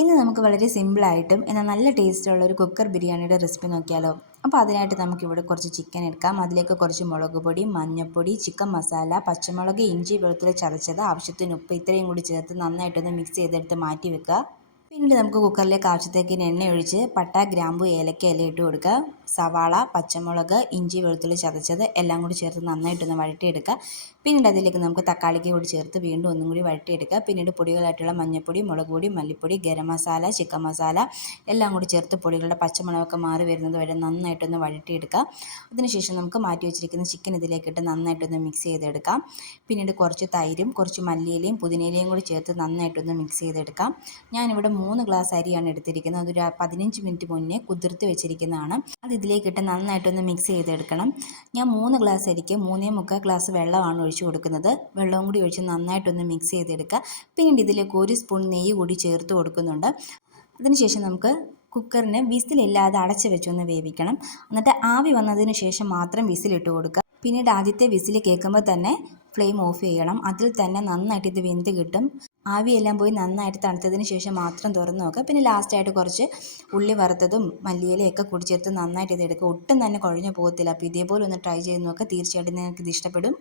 ഇന്ന് നമുക്ക് വളരെ സിമ്പിളായിട്ടും എന്നാൽ നല്ല ടേസ്റ്റുള്ള ഒരു കുക്കർ ബിരിയാണിയുടെ റെസിപ്പി നോക്കിയാലോ? അപ്പോൾ അതിനായിട്ട് നമുക്കിവിടെ കുറച്ച് ചിക്കൻ എടുക്കാം. അതിലേക്ക് കുറച്ച് മുളക് പൊടി മഞ്ഞൾപ്പൊടി ചിക്കൻ മസാല പച്ചമുളക് ഇഞ്ചി വെളുത്തുള്ളി ചതച്ചത് ആവശ്യത്തിന് ഉപ്പ് ഇത്രയും കൂടി ചേർത്ത് നന്നായിട്ടൊന്ന് മിക്സ് ചെയ്തെടുത്ത് മാറ്റി വെക്കുക. പിന്നീട് നമുക്ക് കുക്കറിലേക്ക് ആവശ്യത്തേക്കിന് എണ്ണ ഒഴിച്ച് പട്ട ഗ്രാമ്പു ഏലക്ക എല്ലാം ഇട്ട് കൊടുക്കുക. സവാള പച്ചമുളക് ഇഞ്ചി വെളുത്തുള്ളി ചതച്ചത് എല്ലാം കൂടി ചേർത്ത് നന്നായിട്ടൊന്ന് വഴറ്റിയെടുക്കുക. പിന്നീട് അതിലേക്ക് നമുക്ക് തക്കാളിക്ക് കൂടി ചേർത്ത് വീണ്ടും ഒന്നും കൂടി വഴറ്റിയെടുക്കുക. പിന്നീട് പൊടികളായിട്ടുള്ള മഞ്ഞൾപ്പൊടി മുളക് പൊടി മല്ലിപ്പൊടി ഗരം മസാല ചിക്കൻ മസാല എല്ലാം കൂടി ചേർത്ത് പൊടികളുടെ പച്ചമുളകൊക്കെ മാറി വരുന്നത് വരെ നന്നായിട്ടൊന്ന് വഴറ്റിയെടുക്കുക. അതിനുശേഷം നമുക്ക് മാറ്റി വെച്ചിരിക്കുന്ന ചിക്കൻ ഇതിലേക്കിട്ട് നന്നായിട്ടൊന്ന് മിക്സ് ചെയ്തെടുക്കാം. പിന്നീട് കുറച്ച് തൈരും കുറച്ച് മല്ലിയിലയും പുതിനയിലയും കൂടി ചേർത്ത് നന്നായിട്ടൊന്ന് മിക്സ് ചെയ്തെടുക്കാം. ഞാനിവിടെ മൂന്ന് ഗ്ലാസ് അരിയാണ് എടുത്തിരിക്കുന്നത്. അതൊരു പതിനഞ്ച് മിനിറ്റ് മുന്നേ കുതിർത്ത് വെച്ചിരിക്കുന്നതാണ്. അത് ഇതിലേക്കിട്ട് നന്നായിട്ടൊന്ന് മിക്സ് ചെയ്തെടുക്കണം. ഞാൻ മൂന്ന് ഗ്ലാസ് അരിക്ക് മൂന്നേ മുക്കാൽ ഗ്ലാസ് വെള്ളമാണ് ഒഴിച്ചു കൊടുക്കുന്നത്. വെള്ളവും കൂടി ഒഴിച്ച് നന്നായിട്ടൊന്ന് മിക്സ് ചെയ്തെടുക്കുക. പിന്നീട് ഇതിലേക്ക് ഒരു സ്പൂൺ നെയ്യ് കൂടി ചേർത്ത് കൊടുക്കുന്നുണ്ട്. അതിനുശേഷം നമുക്ക് കുക്കറിന് വിസിലില്ലാതെ അടച്ചു വെച്ചൊന്ന് വേവിക്കണം. എന്നിട്ട് ആവി വന്നതിന് ശേഷം മാത്രം വിസിലിട്ട് കൊടുക്കുക. പിന്നീട് ആദ്യത്തെ വിസിൽ കേൾക്കുമ്പോൾ തന്നെ ഫ്ലെയിം ഓഫ് ചെയ്യണം. അതിൽ തന്നെ നന്നായിട്ട് ഇത് വെന്ത് കിട്ടും. ആവിയെല്ലാം പോയി നന്നായിട്ട് തണുത്തതിന് ശേഷം മാത്രം തുറന്ന് നോക്കുക. പിന്നെ ലാസ്റ്റായിട്ട് കുറച്ച് ഉള്ളി വറുത്തതും മല്ലിയിലയൊക്കെ കുടിച്ചെടുത്ത് നന്നായിട്ട് ഇതെടുക്കുക. ഒട്ടും തന്നെ കുഴഞ്ഞു പോകത്തില്ല. അപ്പോൾ ഇതേപോലെ ഒന്ന് ട്രൈ ചെയ്ത് നോക്കുക. തീർച്ചയായിട്ടും നിങ്ങൾക്ക് ഇത് ഇഷ്ടപ്പെടും.